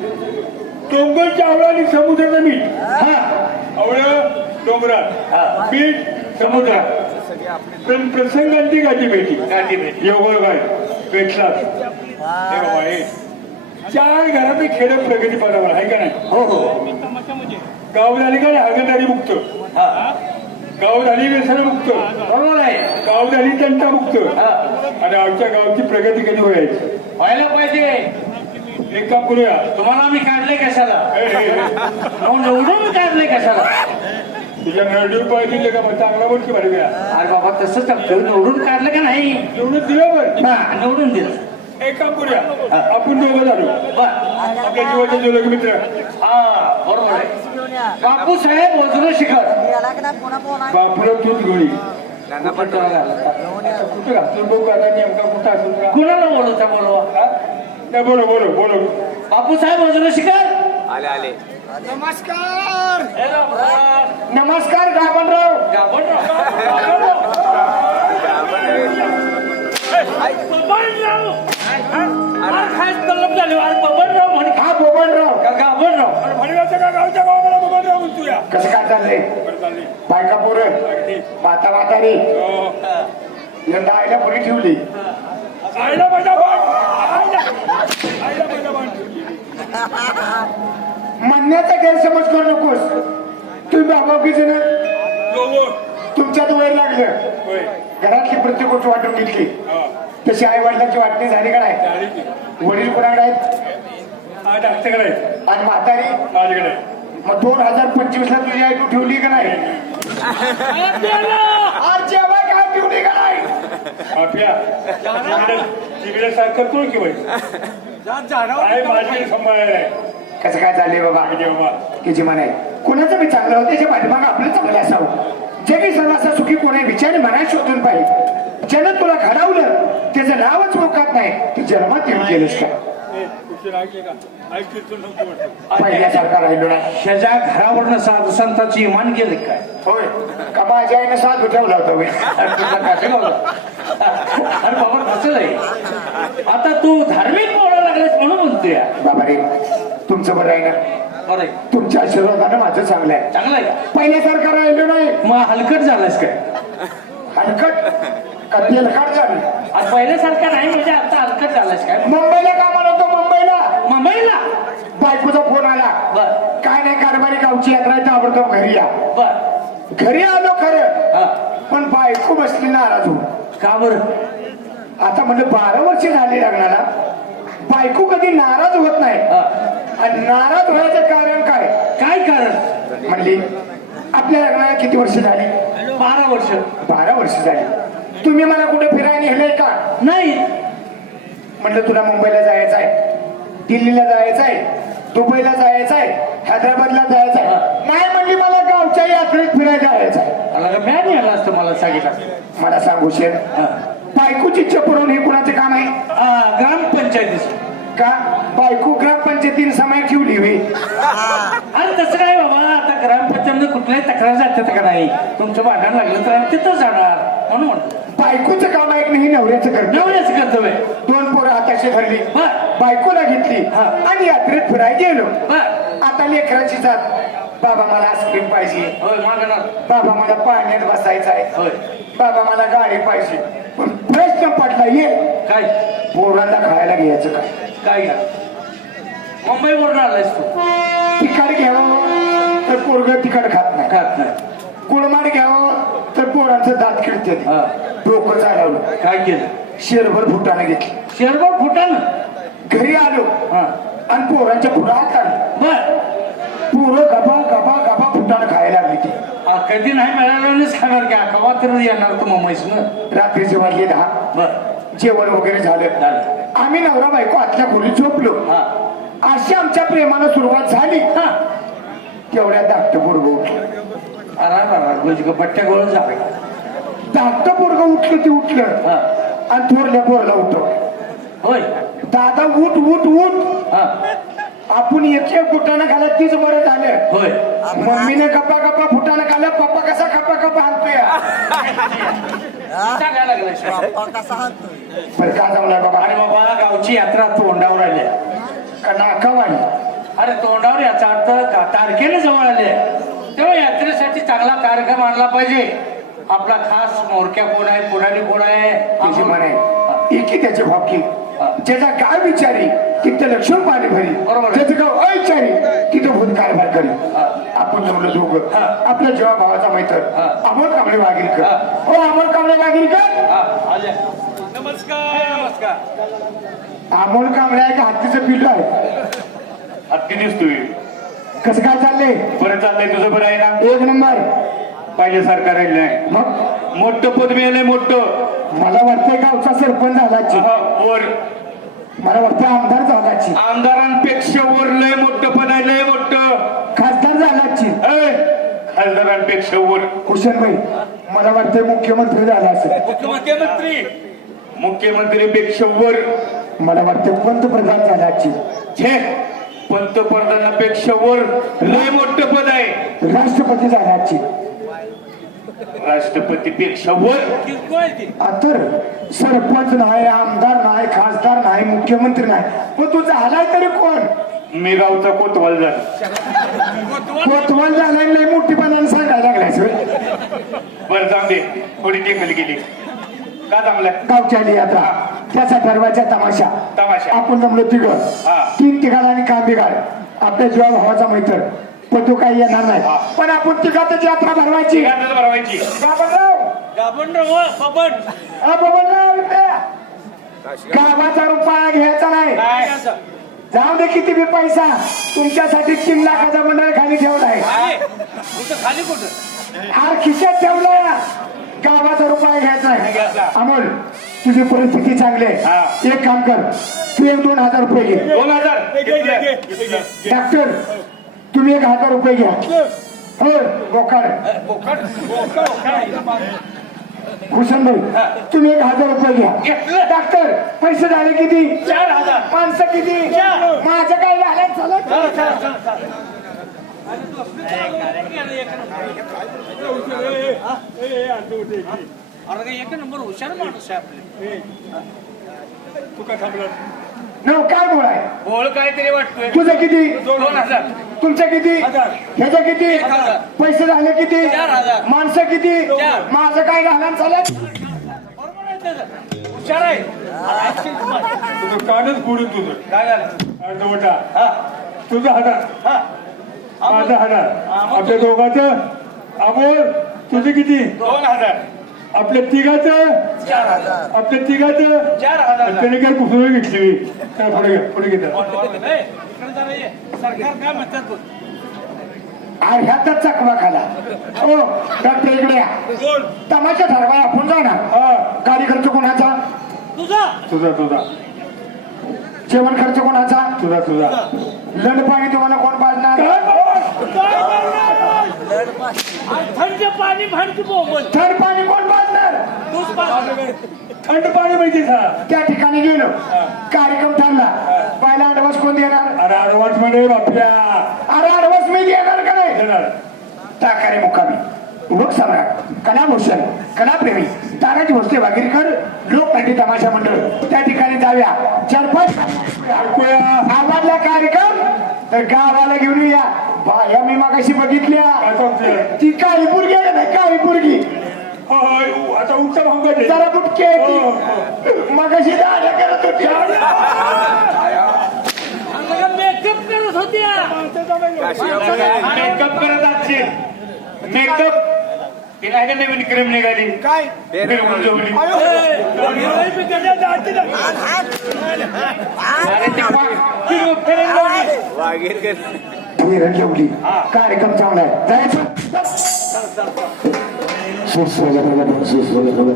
डोंगर चावला आणि समुद्राचं मीठ हा. आवळं डोंगरात मीठ समुद्रात पण प्रसंगांची गाठी भेटी. गाठी भेटी. योगा काय भेटला चार घरात खेळ प्रगती पदावर आहे का नाही? हो हो. गाव झाली का नाही? हागणदारी मुक्त. हा. गाव झाली व्यसन मुक्त. बरोबर आहे. गाव झाली जनता मुक्त. हा. आणि आमच्या गावची प्रगती कधी व्हायची व्हायला पाहिजे. एक काम करूया तुम्हाला मी काढले कशाला? निवडून काढले कशाला? तुझ्या नरडून पाहिजे का? मग चांगला बोल की बरं अरे बाबा तसंच करतो निवडून काढलं का नाही? एवढं दिलं बरं हा निवडून दिलं. एक काम करूया. आपण दोघं झालो. आपल्या जीवाचे जोलक मित्र? हा बरोबर आहे. बापू साहेब वजन शिखर. बापूला तूच गोळी. कुठं घालतो? बघू आता नेमका कुठं असेल का? कुणाला बोलवता बोलवा? नाही बोलो बोलो बोलो. बापू साहेब वजन शिखर आले आले. नमस्कार. हॅलो नमस्कार हा का गावच्या गावाला बोबणराव म्हणतो या कसं काय चाललंय? बायका पोरं. अगदी. माता म्हातारी. हो. यंदा आईला पुरी ठेवली. आईला बाण आईला आईला माझा बाण ठेवली. म्हणण्याचा गैरसमज करू नकोस तुम्ही बाबाकीचे ना हो, हो. तुमच्यात वय लागलं घरातली प्रत्येक गोष्ट वाटून घेतली. तशी आई वडिलांची वाटणी झाली का नाही. वडील कोणाकडे आहेत. आणि म्हातारी. मग दोन हजार पंचवीस ला तुझी आई तू ठेवली का नाही आज जेव्हा काय ठेवली का नाही तिकडे सारखं करतो की माझी. कसं काय चाललंय बाबा? अगदी बाबा. की जे म्हणाय कुणाचं बी चांगलं होतं त्याच्या पाठीमाग आपलं चांगलं असावं. जगी सर्वांचा सुखी कोणी विचार मनात शोधून पाहिजे. ज्यानं तुला घडवलं त्याचं नावच मोकात नाही तू जन्मात येऊन गेलंस का? पहिल्यासारखा राहिलो ह्याच्या घरावरनं साधू संतांची इमान गेले काय? होय. का माझ्या आईनं साथ ठेवला होता? अरे बाबा कसं आता तू धार्मिक लागलास म्हणून म्हणतोय. बाबा रे तुमचं बरं आहे ना? बरं आहे. तुमच्या आशीर्वादानं माझं चांगलं आहे. चांगलं आहे का? पहिल्यासारखं राहिलो नाही. मग हलकट झालास काय? हलकट? का तेलकट झालं? आज पहिल्यासारखा नाही म्हणजे आता हलकट झालास काय? मुंबईला कामाला होतो मुंबईला? मुंबईला? बायकोचा फोन आला. बर. काय नाही कारभारी गावची यात्रा आहे ताबडतोब घरी या. बर. घरी आलो खरं. हा. पण बायको बसली नाराज हो का बरं? आता म्हणजे बारा वर्ष झाली लग्नाला. बायको कधी नाराज होत नाही. आणि नाराज व्हायचं कारण काय? काय कारण? म्हणली आपल्या लग्नाला किती वर्ष झाली? बारा वर्ष. बारा वर्ष झाली. तुम्ही मला कुठे फिरायला नेलंय का? नाही. म्हटलं तुला मुंबईला जायचं आहे दिल्लीला जायचं आहे दुबईला जायचं आहे हैदराबादला जायचं आहे नाही म्हणली मला गावच्या यात्रेत फिरायला जायचं आहे मला सांगू शेर. बायकोची इच्छा पुरवून हे कुणाचं काम आहे? ग्रामपंचायतीचं का? बायको ग्रामपंचायतीने समाय ठेवली होई अरे तसं काय बाबा आता ग्रामपंचायत कुठल्याही तक्रार जातात का नाही? तुमचं भांडण लागलं तर आम्ही तिथं जाणार म्हणून म्हणतो. बायकोचं काम आहे नाही? नवऱ्याचं करतो नवऱ्याचं कर्तव्य आहे. दोन पोरं हाताशी धरली बर. बायकोला घेतली. हा. आणि यात्रेत फिरायला गेलो. बर. आता लेकराची जात. बाबा मला आईस्क्रीम पाहिजे. होय मागणार बाबा मला पाण्यात बसायचं आहे. होय. बाबा मला गाडी पाहिजे. पण प्रश्न पडला ये काय? पोरांना खायला घ्यायचं काय? काय घ्या मुंबईवरून आलायस तू. तिखट घ्यावं तर पोरग तिखट खात नाही. खात नाही. गुळमाट घ्यावं तर पोरांचं दात खिळते. हा. डोकं चालवलं. काय केलं? शेरभर फुटाने घेतली. शेरभर फुटानं घरी आलो. हा. आणि पोरांच्या पुढात आलो बर. पोरं गबा गबा गबा फुटानं खायला लागली ती हा, कधी नाही मिळाल्यानेच खाणार की कवा तर येणार तू मुंबईसनं रात्रीचे वाजले दहा बर. जेवण वगैरे झालं. झालं. आम्ही नवरा बायको आतल्या खोली झोपलो. हा. अशी आमच्या प्रेमानं सुरुवात झाली. हा. तेवढ्या धाकटं पोरग उठलं. अरे म्हणजे पट्ट्या गोळ झाले. धाकटं पोरग उठलं ते उठलं. हा. आणि थोरल्या पोरला उठव. होय. दादा उठ उठ उठ. हा. आपण एक एक फुटानं घालत तीच बरं झालं. होय. मम्मीने गप्पा गप्पा फुटानं घालं पप्पा कसा खप्पा खप्पा हाणतोय. सांगायला लागलाय बरं का जमलाय बाबा? अरे बाबा गावची यात्रा तोंडावर आली. का नाका वाणी अरे तोंडावर याचा अर्थ का- तारखेला जवळ आले. तेव्हा यात्रेसाठी चांगला कार्यक्रम आणला पाहिजे. आपला खास मोरक्या कोण आहे पुढारी कोण आहे? त्याची म्हणे. एकी त्याचे भावकी ज्याचा काय विचारी तिथं लक्ष्मण पाणी भरी. ज्याचं गाव अविचारी तिथं भूत कारभार करी. आपण जमलं दोघं. आपल्या जेव्हा भावाचा मैत्र. अमोल कांबळे वागिरकर हा. हो अमोल कांबळे वागिरकर आले. नमस्कार. नमस्कार. अमोल कांबळे आहे का? हत्तीचं पिल्लू आहे. हत्ती दिसतोय. कसं काय चाललंय? बरं चाललंय. तुझं बरं आहे ना? एक नंबर. पाहिजे सरकार राहिलं नाही मग? मोठं पद मिळालंय मोठं. मला वाटतंय गावचा सरपंच अहो, वर. मला वाटतंय आमदार झालाची आमदारांपेक्षा वर लय मोठं पद आहे लय मोठं. खासदार झालाची ऐ, खासदारांपेक्षा वर. कुशन भाई मला वाटतंय मुख्यमंत्री झाला असेल. मुख्यमंत्री. मुख्यमंत्रीपेक्षा वर. मला वाटतं पंतप्रधान झाल्याची. छे पंतप्रधानापेक्षा वर लय मोठं पद आहे. राष्ट्रपती झाल्याची. राष्ट्रपतीपेक्षा वर. तर सरपंच नाही आमदार मुख्यमंत्री नाही. पण तू झालाय तरी कोण? मी गावचा कोतवाल झाला कोतवाल झालाय लय मोठीपणाने सांगायला लागलायस होय. बरं जाऊ दे. थोडी टेकल गेली. का थांबलाय? गावच्या यात्रा त्याचा ठरवायचा तमाशा. तमाशा. आपण जमलो तिघ. हा. तीन तिघाड आणि काम बिघाड आपल्या जीवा भावाचा मैत्र. पण तू काही येणार नाही. हा. पण आपण तिघातच यात्रा भरवायची. भरवायची. बाबनराव! बबनराव, इथे. गावाचा रुपया घ्यायचा नाही. जाऊ दे किती बी पैसा. तुमच्यासाठी तीन लाखाचा मंडळ खाली ठेवलाय खाली कुठं? आर खिशात ठेवलाय गावाचा रुपया घ्यायचा. आहे अमोल तुझी परिस्थिती चांगली हा. आहे एक काम कर. तू एक दोन हजार रुपये घे. दोन हजार. डॉक्टर तुम्ही एक हजार रुपये घ्या. हो बोकाड. भूषण भाई तुम्ही एक हजार रुपये घ्या. डॉक्टर पैसे झाले किती? चार हजार. माणसं किती? चार. माझं काय झालं अरे एक नंबर हुशार माणूस आहे आपले. तू काय थांबला. नव काय बोलाय बोल काहीतरी वाटतोय. तुझं किती? दोन हजार तुमचं किती? हजार. ह्याचं किती? हजार. पैसे झाले किती? चार हजार. माणसं किती? चार. माझं काय झालं चालत बरोबर आहे त्याचं. हुशार आहे. अरे ऐकशील तू माझं. तुझं कानच बुडून तुझं. काय झालं? अर्धवटा हा. तुझं हजार हा. माझं हजार अमोल आपल्या दोघाचं. अमोल तुझं किती? दोन हजार. आपल्या तिघाचं? चार हजार. आपल्या तिघाचं? चार हजार. त्याने काय पुस्तकं घेतली? काय पुढे घ्या पुढे. सरकार काय म्हणतात बघ. अरे ह्यातच चकवा खाला. हो डॉक्टर इकडे या. तमाशा ठरवाय आपण जाणार. हा. गाडी खर्च कोणाचा? तुझा. तुझा तुझा. जेवण खर्च कोणाचा? तुझा तुझा. लंड पाणी तुम्हाला कोण पाजणार? अरे थंड पाणी बोंबल थंड पाणी कोण पाजणार? पाणी थंड पाणी माहिती का त्या ठिकाणी गेलो. कार्यक्रम ठरला पहिला ऍडव्हान्स कोण देणार? अरे ऍडव्हान्समध्ये बापल्या अरे ऍडव्हान्स मी देणार का नाही? देणार. ताकारे मुक्कामी. लोक सम्राट कलाभूषण कलाप्रेमी तानाजी भोसले वागीरकर लोकनाट्य तमाशा मंडळ. त्या ठिकाणी जाऊया. चार पाच. ऐकूया. आवडला कार्यक्रम तर गावाला घेऊन या बाया मी मागाशी बघितल्या. ती काळी पुरगी आहे ना काळी पुरगी होय, उ- आता भांगत आहे. जरा बुटके हो, मगाशी दाड्या करत होती. मेकअप करत होत्या. मेकअप करत असशील मेकअप का नवीन क्रीम निघाली? काय? फिरून ठेवली कार्यक्रम चांगला आहे. जायचं. শেষ হয়ে যাবে শেষ হয়ে যাবে